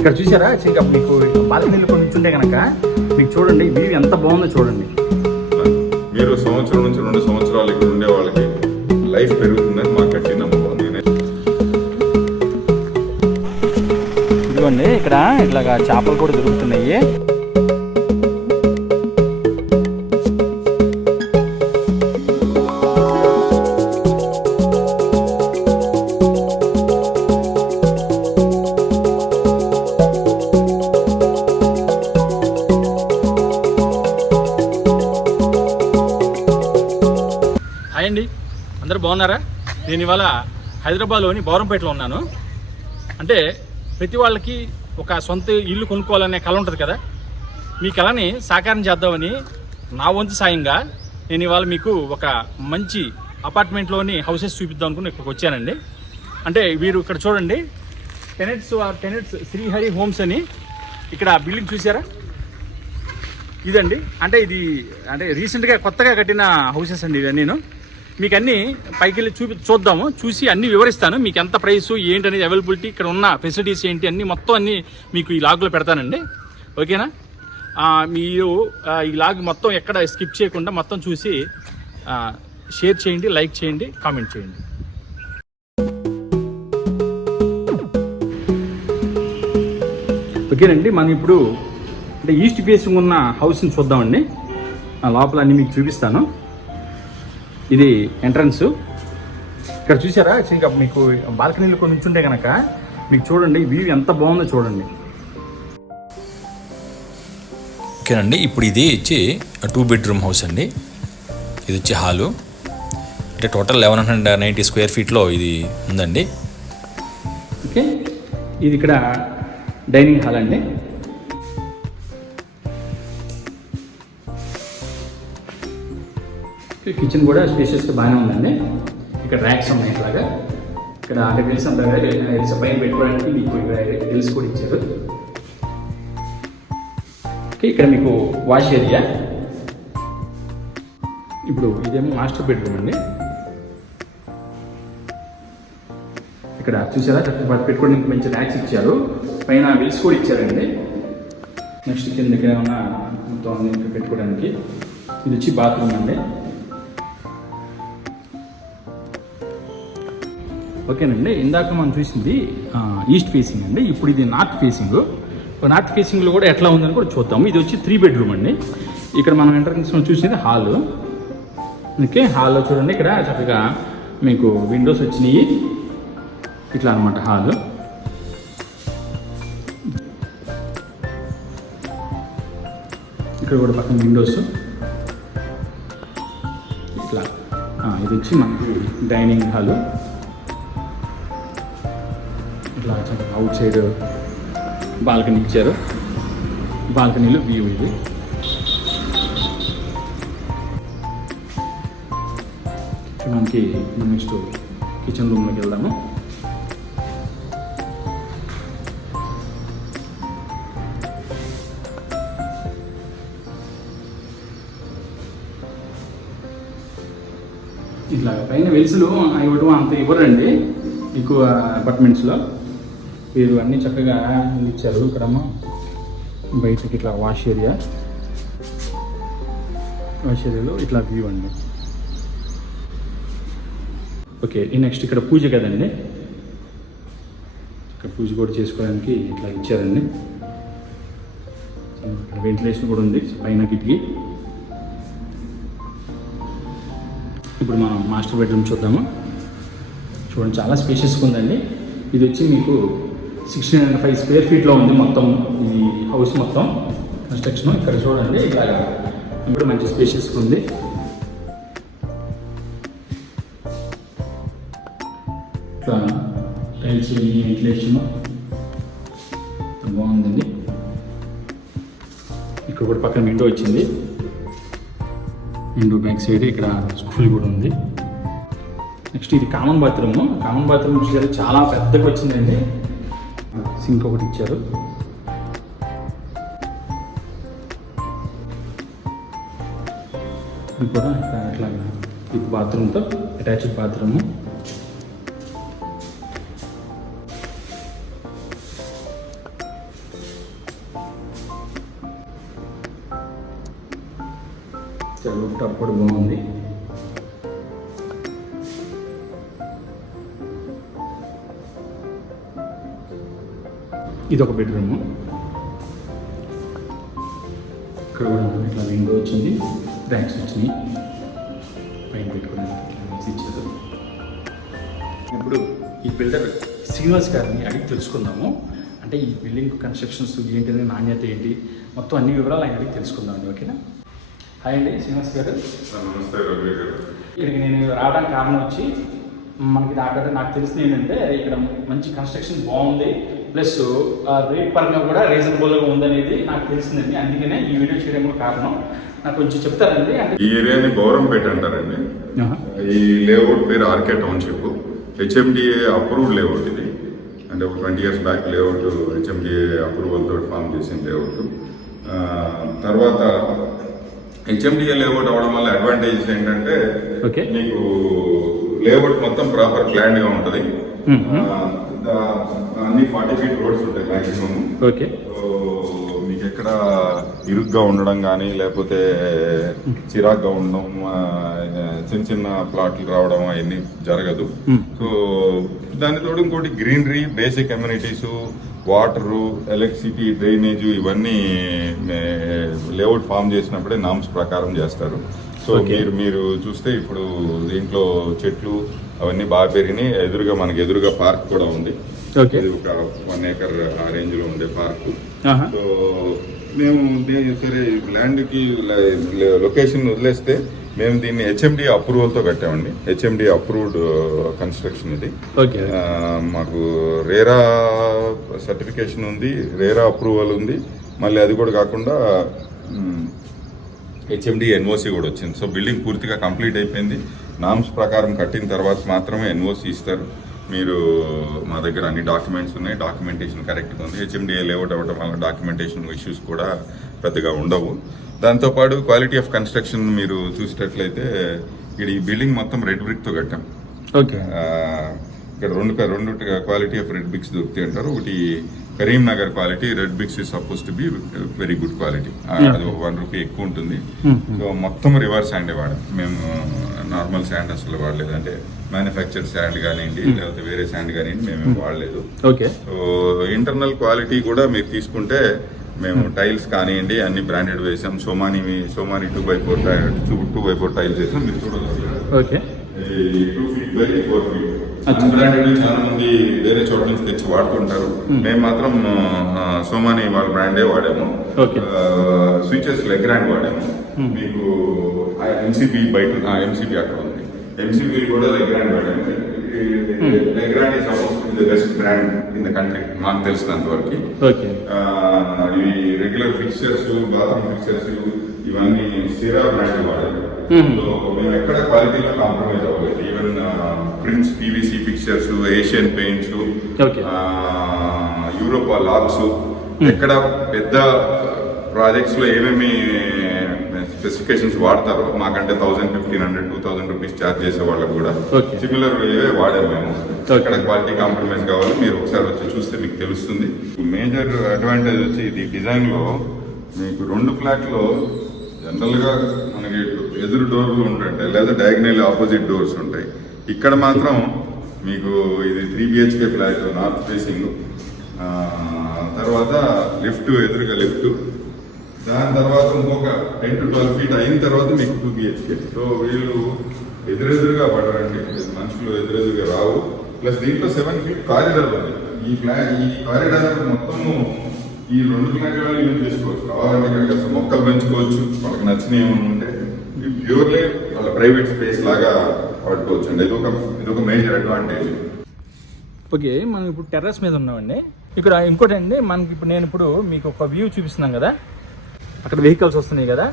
ఇక్కడ చూసారా ఇంకా మీకు బాల్కనీలో కొన్ని ఉంటే కనుక మీకు చూడండి వ్యూ ఎంత బాగుందో చూడండి. మీరు సంవత్సరం నుంచి 2 సంవత్సరాలు ఇక్కడ ఉండే వాళ్ళకి లైఫ్ పెరుగుతుందని మాకు గట్టి నమ్మకం. ఇదిగోండి ఇక్కడ ఇట్లాగా చేపలు కూడా దొరుకుతున్నాయి. హాయ్ అండి, అందరూ బాగున్నారా? నేను ఇవాళ హైదరాబాద్లోని బౌరంపేటలో ఉన్నాను. అంటే ప్రతి వాళ్ళకి ఒక సొంత ఇల్లు కొనుక్కోవాలనే కళ ఉంటుంది కదా, మీ కళని సాకారం చేద్దామని నా వంతు సాయంగా నేను ఇవాళ మీకు ఒక మంచి అపార్ట్మెంట్లోని హౌసెస్ చూపిద్దాం అనుకుని ఇక్కడికి వచ్చానండి. అంటే వీరు ఇక్కడ చూడండి, టెనెట్స్ శ్రీహరి హోమ్స్ అని ఇక్కడ బిల్డింగ్ చూసారా? ఇదండి, అంటే ఇది అంటే రీసెంట్గా కొత్తగా కట్టిన హౌసెస్ అండి ఇవన్నీ. మీకు అన్నీ పైకి వెళ్ళి చూద్దాము, చూసి అన్నీ వివరిస్తాను. మీకు ఎంత ప్రైసు ఏంటి అనేది, అవైలబిలిటీ, ఇక్కడ ఉన్న ఫెసిలిటీస్ ఏంటి అన్నీ మొత్తం అన్నీ మీకు ఈ లాగ్లో పెడతానండి. ఓకేనా? మీరు ఈ లాగ్ మొత్తం ఎక్కడ స్కిప్ చేయకుండా మొత్తం చూసి షేర్ చేయండి, లైక్ చేయండి, కామెంట్ చేయండి. ఓకేనండి, మనం ఇప్పుడు అంటే ఈస్ట్ ఫేసింగ్ ఉన్న హౌస్ని చూద్దామండి. లోపల అన్నీ మీకు చూపిస్తాను. ఇది ఎంట్రన్స్. ఇక్కడ చూసారా ఇంకా మీకు బాల్కనీలో కొన్ని ఉంటే కనుక మీకు చూడండి వ్యూ ఎంత బాగుందో చూడండి. ఓకేనండి, ఇప్పుడు ఇది వచ్చి 2 బెడ్రూమ్ హౌస్ అండి. ఇది వచ్చి హాలు, అంటే టోటల్ 1190 స్క్వేర్ ఫీట్లో ఇది ఉందండి. ఓకే, ఇది ఇక్కడ డైనింగ్ హాల్ అండి. కిచెన్ కూడా స్పేషియస్గా బాగానే ఉందండి. ఇక్కడ ర్యాక్స్ ఉన్నాయి ఇట్లాగా. ఇక్కడ అంటే రిల్స్ అంటారు కదా, రిల్స్ పైన పెట్టుకోవడానికి మీకు ఇక్కడ రిల్స్ కూడా ఇచ్చారు. ఓకే, ఇక్కడ మీకు వాష్ ఏరియా. ఇప్పుడు ఇదేమో మాస్టర్ బెడ్రూమ్ అండి. ఇక్కడ చూసారా పెట్టుకోవడానికి మంచి ర్యాక్స్ ఇచ్చారు, పైన రిల్స్ కూడా ఇచ్చారండి. నెక్స్ట్ కింద దగ్గర ఉన్న మొత్తం ఇక్కడ పెట్టుకోవడానికి. ఇది వచ్చి బాత్రూమ్ అండి. ఓకేనండి, ఇందాక మనం చూసింది ఈస్ట్ ఫేసింగ్ అండి. ఇప్పుడు ఇది నార్త్ ఫేసింగ్. నార్త్ ఫేసింగ్లో కూడా ఎట్లా ఉందని కూడా చూద్దాము. ఇది వచ్చి 3 బెడ్రూమ్ అండి. ఇక్కడ మనం ఎంట్రన్స్ చూసింది హాల్. ఓకే, హాల్లో చూడండి ఇక్కడ చక్కగా మీకు విండోస్ వచ్చినాయి ఇట్లా అనమాట హాల్. ఇక్కడ కూడా పక్కన విండోస్ ఇట్లా. ఇది వచ్చి మనకి డైనింగ్ హాలు. ఇట్లా అవుట్ సైడ్ బాల్కనీ ఇచ్చారు. బాల్కనీలో వ్యూ ఇది. మనకి నెక్స్ట్ కిచెన్ రూమ్లోకి వెళ్దాము. ఇట్లా పైన వెలుసులు ఇవ్వడం అంత ఇవ్వరండి ఎక్కువ అపార్ట్మెంట్స్లో. వీరు అన్నీ చక్కగా ఇచ్చారు. ఇక్కడ బయటకి ఇట్లా వాష్ ఏరియాలో ఇట్లా వ్యూ అండి. ఓకే, ఈ నెక్స్ట్ ఇక్కడ పూజ కదండి. ఇక్కడ పూజ కూడా చేసుకోవడానికి ఇట్లా ఇచ్చారండి. వెంటిలేషన్ కూడా ఉంది పైన కిటికీ. ఇప్పుడు మనం మాస్టర్ బెడ్రూమ్ చూద్దాము. చూడండి, చాలా స్పేషియస్గా ఉందండి. ఇది వచ్చి మీకు 1605 స్క్వేర్ ఫీట్లో ఉంది మొత్తం ఈ హౌస్ మొత్తం కన్స్ట్రక్షన్. ఇక్కడ చూడండి, ఇక్కడ ఇప్పుడు మంచి స్పేషియస్గా ఉంది. ఇట్లా టైల్స్ వెంటిలేషన్ బాగుందండి. ఇక్కడ కూడా పక్కన విండో వచ్చింది. విండో బ్యాక్ సైడ్ ఇక్కడ స్కూల్ కూడా ఉంది. నెక్స్ట్ ఇది కామన్ బాత్రూమ్. కామన్ బాత్రూమ్ చూసారు చాలా పెద్దగా వచ్చిందండి. సింక్ ఒకటి ఇచ్చారు. ఇది కూడా ఇట్లా విత్ బాత్రూమ్తో అటాచ్డ్ బాత్రూమ్. రూఫ్ టాప్ కూడా బాగుంది. ఇది ఒక బెడ్రూము. ఇక్కడ కూడా ఇట్లా విండో వచ్చింది, ర్యాక్స్ వచ్చినాయి, పైన పెట్టుకోవడానికి ఇచ్చారు. ఇప్పుడు ఈ బిల్డర్ శ్రీనివాస్ గారిని అడిగి తెలుసుకుందాము. అంటే ఈ బిల్డింగ్ కన్స్ట్రక్షన్స్ ఏంటి, నాణ్యత ఏంటి, మొత్తం అన్ని వివరాలు ఆయన అడిగి తెలుసుకుందామండి. ఓకేనా? హాయ్ అండి శ్రీనివాస్ గారు. నమస్తే రవి గారు. ఇక్కడికి నేను రావడానికి కారణం వచ్చి మనకి నాకు తెలిసింది ఏంటంటే ఇక్కడ మంచి కన్స్ట్రక్షన్ బాగుంది, ప్లస్ రేట్ పరంగా కూడా రీజనబుల్గా ఉందనేది నాకు తెలిసిందండి. అందుకనే ఈ వీడియో చేయడం కూడా కారణం. నాకు కొంచెం చెప్తారండి. అంటే ఈ ఏరియాని బౌరంపేట అంటారండి. ఈ లేఅవుట్ పేరు RK township. HMDA approved layout ఇది. అంటే ఒక 20 years back layout HMDA approval తోటి ఫామ్ చేసిన లేఅవుట్. తర్వాత హెచ్ఎండిఏ లేఅవుట్ అవడం వల్ల అడ్వాంటేజెస్ ఏంటంటే మీకు లేఅవుట్ మొత్తం ప్రాపర్ ప్లాన్డ్ గా ఉంటుంది. అన్ని 40 feet రోడ్స్ ఉంటాయి మాక్సిమం. ఓకే. మీకు ఎక్కడ ఇరుగ్గా ఉండడం కానీ లేకపోతే చిరాగ్గా ఉండడం, చిన్న చిన్న ప్లాట్లు రావడం అవన్నీ జరగదు. సో దాని తోడు ఇంకోటి greenery, basic amenities, water, electricity, drainage ఇవన్నీ లేఅవుట్ ఫామ్ చేసినప్పుడే నామ్స్ ప్రకారం చేస్తారు. సో మీరు చూస్తే ఇప్పుడు దీంట్లో చెట్లు అవన్నీ బాగా పెరిగినాయి. మనకి ఎదురుగా పార్క్ కూడా ఉంది. ఇది ఒక 1 acre ఆ రేంజ్ లో ఉండే పార్క్. సో మేము సరే ల్యాండ్ కి లొకేషన్ వదిలేస్తే మేము దీన్ని హెచ్ఎండి అప్రూవల్ తో కట్టామండి. హెచ్ఎండి అప్రూవ్డ్ కన్స్ట్రక్షన్ ఇది. మాకు రేరా సర్టిఫికేషన్ ఉంది, రేరా అప్రూవల్ ఉంది. మళ్ళీ అది కూడా కాకుండా హెచ్ఎండి ఎన్ఓసి కూడా వచ్చింది. సో బిల్డింగ్ పూర్తిగా కంప్లీట్ అయిపోయింది. నామ్స్ ప్రకారం కట్టిన తర్వాత మాత్రమే ఎన్ఓసి ఇస్తారు. మీరు మా దగ్గర అన్ని డాక్యుమెంట్స్ ఉన్నాయి, డాక్యుమెంటేషన్ కరెక్ట్గా ఉంది. హెచ్ఎండిఏ లేఅవుట్ అవ్వడం వల్ల డాక్యుమెంటేషన్ ఇష్యూస్ కూడా పెద్దగా ఉండవు. దాంతోపాటు క్వాలిటీ ఆఫ్ కన్స్ట్రక్షన్ మీరు చూసేటట్లయితే ఇక్కడ ఈ బిల్డింగ్ మొత్తం రెడ్ బ్రిక్తో కట్టాం. ఇక్కడ రెండు క్వాలిటీ ఆఫ్ రెడ్ బ్రిక్స్ దొరుకుతాయి అంటారు. ఒకటి Karimnagar quality red bricks is suppose to be very good quality. అది ₹1 ఎక్కువ ఉంటుంది. సో మొత్తం రివర్స్ శాండ్ వాడాం మేము. నార్మల్ శాండ్ అసలు వాడలేదు. అంటే మ్యానుఫ్యాక్చర్ శాండ్ కానివ్వండి లేకపోతే వేరే శాండ్ కానివ్వండి మేము వాడలేదు. సో ఇంటర్నల్ క్వాలిటీ కూడా మీరు తీసుకుంటే మేము టైల్స్ కానివ్వండి అన్ని బ్రాండెడ్ వేసాం. సోమాని 2x4 టైల్స్ వేసాం. మీరు చూడవచ్చు 2 feet by 4 feet. అన్బ్రాండెడ్ చాలా మంది వేరే చోట్ల నుంచి తెచ్చి వాడుతుంటారు. మేము మాత్రం సోమాని వాళ్ళ బ్రాండే వాడాము. స్విచెస్ లెగ్రాండ్ వాడాము. మీకు ఎంసీబీ బయట ఎంసీబీ అక్కడ ఉంది. ఎంసీబీ కూడా లెగ్రాండ్ వాడాము. Legrand is suppose the best brand in the country మాకు తెలిసినంత వరకు. ఇవి రెగ్యులర్ ఫిక్చర్స్, బాత్రూమ్ ఫిక్చర్స్ ఇవన్నీ సిరా బ్రాండ్ వాడాము. సో మేము ఎక్కడ క్వాలిటీలో కాంప్రమైజ్ అవ్వలేదు. Even prince PVC fixtures, Asian paints, Europa lakhs, ఎక్కడ పెద్ద ప్రాజెక్ట్స్ లో ఏమేమి స్పెసిఫికేషన్స్ వాడతారో మాకంటే 1,000, 1,500, 2,000 రూపీస్ ఛార్జ్ చేసే వాళ్ళకు కూడా సిమిలర్ వాడాము మేము. ఎక్కడ క్వాలిటీ కాంప్రమైజ్ కావాలి మీరు ఒకసారి వచ్చి చూస్తే మీకు తెలుస్తుంది. మేజర్ అడ్వాంటేజ్ వచ్చి ఇది డిజైన్ లో మీకు 2 ఫ్లాట్లో జనరల్ గా మనకి ఎదురు డోర్లు ఉంటాయి లేదా డయాగ్నల్ ఆపోజిట్ డోర్స్ ఉంటాయి. ఇక్కడ మాత్రం మీకు ఇది 3 BHK ఫ్లాట్, నార్త్ ఫేసింగ్. తర్వాత ఎదురుగా లిఫ్ట్, దాని తర్వాత ఇంకొక 10 to 12 feet అయిన తర్వాత మీకు 2 BHK. సో వీళ్ళు ఎదురెదురుగా పడరండి, మనుషులు ఎదురెదురుగా రావు. ప్లస్ దీంట్లో 7 feet కారిడార్ ఉంది. ఈ కారిడార్ మొత్తము ఈ 2 ఫ్లాట్లలో యూజ్ చేసుకోవచ్చు. కావాలంటే ఇక్కడ అసలు మొక్కలు పెంచుకోవచ్చు, వాళ్ళకి నచ్చిన ఏమైనా ఉంటే. ప్యూర్లీ వాళ్ళ ప్రైవేట్ స్పేస్ లాగా వాడుకోవచ్చు అండి. ఇది ఒక మేజర్ అడ్వాంటేజ్. ఓకే, మనం ఇప్పుడు టెర్రస్ మీద ఉన్నామండి. ఇక్కడ ఇంకోటి అండి, మనకి ఇప్పుడు నేను మీకు ఒక వ్యూ చూపిస్తున్నాను కదా, అక్కడ వెహికల్స్ వస్తున్నాయి కదా,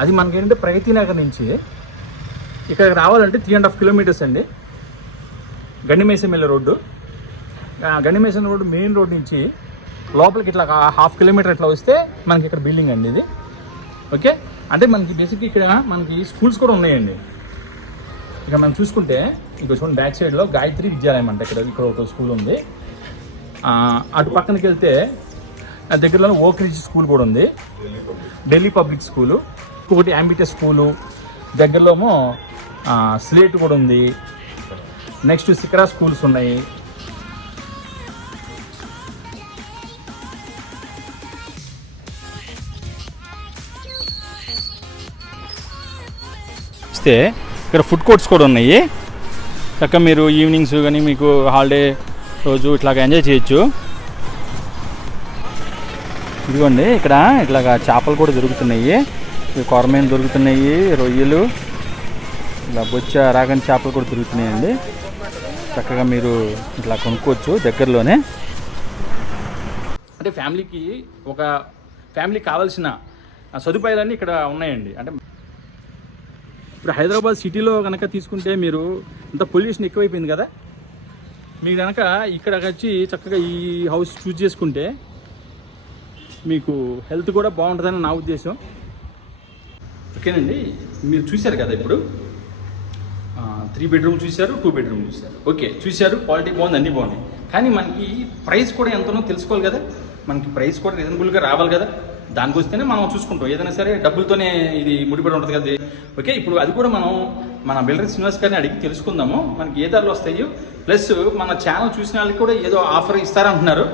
అది మనకి ఏంటంటే ప్రగతి నగర్ నుంచి ఇక్కడికి రావాలంటే 3.5 kilometers అండి. గండిమైసం వెళ్ళే రోడ్డు. గండిమైసం రోడ్డు మెయిన్ రోడ్ నుంచి లోపలికి ఇట్లా 1/2 kilometer ఇట్లా వస్తే మనకి ఇక్కడ బిల్డింగ్ అండి ఇది. ఓకే, అంటే మనకి బేసిక్గా ఇక్కడ మనకి స్కూల్స్ కూడా ఉన్నాయండి. ఇక్కడ మనం చూసుకుంటే ఇక్కడ చూడండి, బ్యాక్ సైడ్లో గాయత్రి విద్యాలయం అంటే ఇక్కడ ఒక స్కూల్ ఉంది. అటు పక్కనకి వెళ్తే దగ్గరలో ఓక్ రిడ్జ్ స్కూల్ కూడా ఉంది, ఢిల్లీ పబ్లిక్ స్కూలు. ఇంకొకటి యాంబిటస్ స్కూలు, దగ్గరలోమో స్లేట్ కూడా ఉంది. నెక్స్ట్ సిక్రా స్కూల్స్ ఉన్నాయి. ఇస్తే ఇక్కడ ఫుడ్ కోర్ట్స్ కూడా ఉన్నాయి. చక్కగా మీరు ఈవినింగ్స్ కానీ మీకు హాలిడే రోజు ఇట్లాగా ఎంజాయ్ చేయొచ్చు. ఇదిగోండి ఇక్కడ ఇట్లాగా చేపలు కూడా దొరుకుతున్నాయి. కొరమేను దొరుకుతున్నాయి, రొయ్యలు, ఇలా బొచ్చ రాగని చేపలు కూడా దొరుకుతున్నాయండి. చక్కగా మీరు ఇట్లా కొనుక్కోవచ్చు దగ్గరలోనే. అంటే ఫ్యామిలీకి కావాల్సిన సదుపాయాలన్నీ ఇక్కడ ఉన్నాయండి. అంటే ఇప్పుడు హైదరాబాద్ సిటీలో కనుక తీసుకుంటే మీరు ఇంత పొల్యూషన్ ఎక్కువైపోయింది కదా, మీకు కనుక ఇక్కడ వచ్చి చక్కగా ఈ హౌస్ చూజ్ చేసుకుంటే మీకు హెల్త్ కూడా బాగుంటుందని నా ఉద్దేశం. ఓకేనండి, మీరు చూశారు కదా ఇప్పుడు 3 బెడ్రూమ్ చూశారు, 2 బెడ్రూమ్ చూశారు. ఓకే చూశారు, క్వాలిటీ బాగుంది, అన్నీ బాగున్నాయి. కానీ మనకి ప్రైస్ కూడా ఎంతనో తెలుసుకోవాలి కదా, మనకి ప్రైస్ కూడా రీజనబుల్గా రావాలి కదా. దానికి వస్తేనే మనం చూసుకుంటాం. ఏదైనా సరే డబ్బులతోనే ఇది ముడిపడి ఉంటుంది కదా. ఓకే, ఇప్పుడు అది కూడా మనం మన బిల్డర్ శ్రీనివాస్ గారిని అడిగి తెలుసుకుందాము మనకి ఏ ధరలు వస్తాయో. ప్లస్ మన ఛానల్ చూసిన వాళ్ళకి కూడా ఏదో ఆఫర్ ఇస్తారంటున్నారు,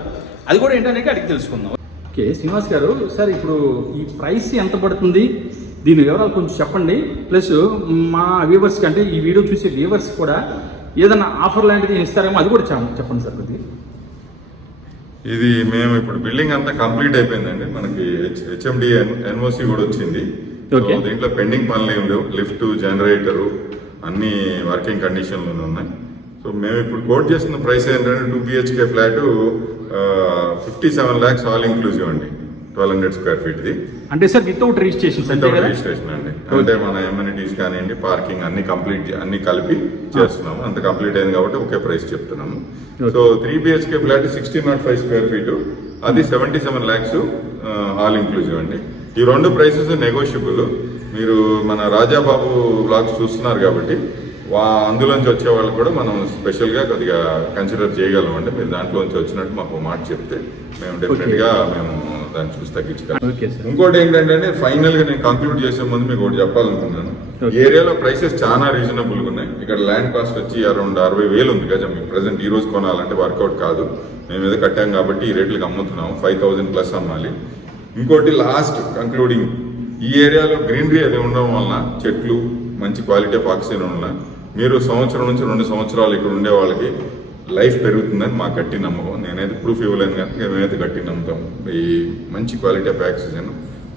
అది కూడా ఏంటనే అడిగి తెలుసుకుందాం. ఓకే శ్రీనివాస్ గారు, సార్ ఇప్పుడు ఈ ప్రైస్ ఎంత పడుతుంది, దీని వివరాలు కొంచెం చెప్పండి. ప్లస్ మా వ్యూవర్స్కి, అంటే ఈ వీడియో చూసే వ్యూవర్స్ కూడా ఏదైనా ఆఫర్ లాంటిది ఇస్తారేమో, అది కూడా చెప్పండి సార్ కొద్దిగా. ఇది మేము ఇప్పుడు బిల్డింగ్ అంతా కంప్లీట్ అయిపోయిందండి. మనకి హెచ్ఎండి ఎన్ఓసి కూడా వచ్చింది. దీంట్లో పెండింగ్ పనులు ఏం లేవు. లిఫ్ట్, జనరేటరు అన్ని వర్కింగ్ కండిషన్లోనే ఉన్నాయి. సో మేము ఇప్పుడు కోట్ చేస్తున్న ప్రైస్ ఏంటంటే 2 BHK flat 57 lakhs all inclusive అండి. 1200 square feet ది. అంటే సార్ వితౌట్ రిజిస్ట్రేషన్ అండి. అంటే మన ఎమ్యూనిటీస్ కానివ్వండి, పార్కింగ్ అన్ని కంప్లీట్ అన్ని కలిపి చేస్తున్నాము. అంత కంప్లీట్ అయింది కాబట్టి ఒకే ప్రైస్ చెప్తున్నాము. So 3 BHK flat 1605 square feet, అది 77 lakhs ఆల్ ఇంక్లూజివ్ అండి. ఈ 2 ప్రైసెస్ నెగోషియబుల్. మీరు మన రాజాబాబు బ్లాగ్స్ చూస్తున్నారు కాబట్టి అందులోంచి వచ్చే వాళ్ళు కూడా మనం స్పెషల్గా కొద్దిగా కన్సిడర్ చేయగలం. అంటే మీరు దాంట్లోంచి వచ్చినట్టు మాకు మాట చెప్తే మేము డెఫినెట్గా మేము దాన్ని చూసి తగ్గించగలం. ఇంకోటి ఏంటంటే ఫైనల్ గా నేను కంక్లూడ్ చేసే ముందు మీకు ఒకటి చెప్పాలనుకున్నాను. ఏరియాలో ప్రైసెస్ చాలా రీజనబుల్ గా ఉన్నాయి. ఇక్కడ ల్యాండ్ కాస్ట్ వచ్చి అరౌండ్ 60,000 ఉంది గజం. మీకు ప్రెసెంట్ ఈ రోజు కొనాలంటే వర్కౌట్ కాదు. మేము ఏదో కట్టాం కాబట్టి ఈ రేట్లకు అమ్ముతున్నాము. 5,000 ప్లస్ అమ్మాలి. ఇంకోటి లాస్ట్ కంక్లూడింగ్, ఈ ఏరియాలో గ్రీనరీ అది ఉండడం వలన, చెట్లు మంచి క్వాలిటీ ఆఫ్ ఆక్సిజన్ వలన మీరు సంవత్సరం నుంచి 2 సంవత్సరాలు ఇక్కడ ఉండే వాళ్ళకి లైఫ్ పెరుగుతుందని మాకు గట్టి నమ్మకం. నేనైతే ప్రూఫ్ ఇవ్వలేను కనుక మేమైతే గట్టి నమ్ముతాము. ఈ మంచి క్వాలిటీ ఆఫ్ ఆక్సిజన్,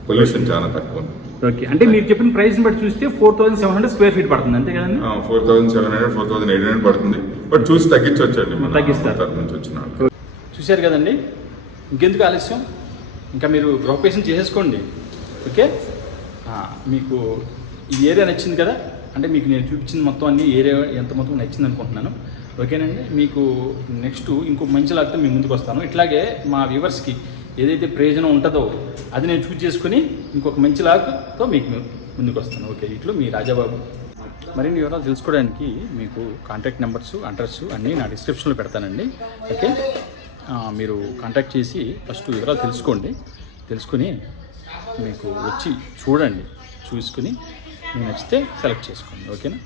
పొల్యూషన్ చాలా తక్కువ. ఓకే, అంటే మీరు చెప్పిన ప్రైస్ బట్టి చూస్తే 4,700 square feet పడుతుంది అంతే కదండి? 4,700, 4,800 పడుతుంది. బట్ చూసి తగ్గించవచ్చండి మన తరఫు నుంచి వచ్చిన. చూశారు కదండి, ఇంకెందుకు ఆలస్యం, ఇంకా మీరు గృహప్రవేశం చేసేసుకోండి. ఓకే, మీకు ఈ ఏరియా నచ్చింది కదా, అంటే మీకు నేను చూపించింది మొత్తం అన్ని ఏరియా ఎంత మొత్తం నచ్చింది అనుకుంటున్నాను. ఓకేనండి, మీకు నెక్స్ట్ ఇంకో మంచి లాగ్తో మీ ముందుకు వస్తాను. ఇట్లాగే మా వ్యూవర్స్కి ఏదైతే ప్రయోజనం ఉంటుందో అది నేను చూస్ చేసుకుని ఇంకొక మంచి లాగ్తో మీకు ముందుకు వస్తాను. ఓకే, ఇట్లో మీ రాజాబాబు. మరిన్ని వివరాలు తెలుసుకోవడానికి మీకు కాంటాక్ట్ నెంబర్స్, అడ్రస్ అన్నీ నా డిస్క్రిప్షన్లో పెడతానండి. ఓకే, మీరు కాంటాక్ట్ చేసి ఫస్ట్ వివరాలు తెలుసుకుని మీకు వచ్చి చూడండి, చూసుకుని మీకు నచ్చితే సెలెక్ట్ చేసుకోండి. ఓకేనా?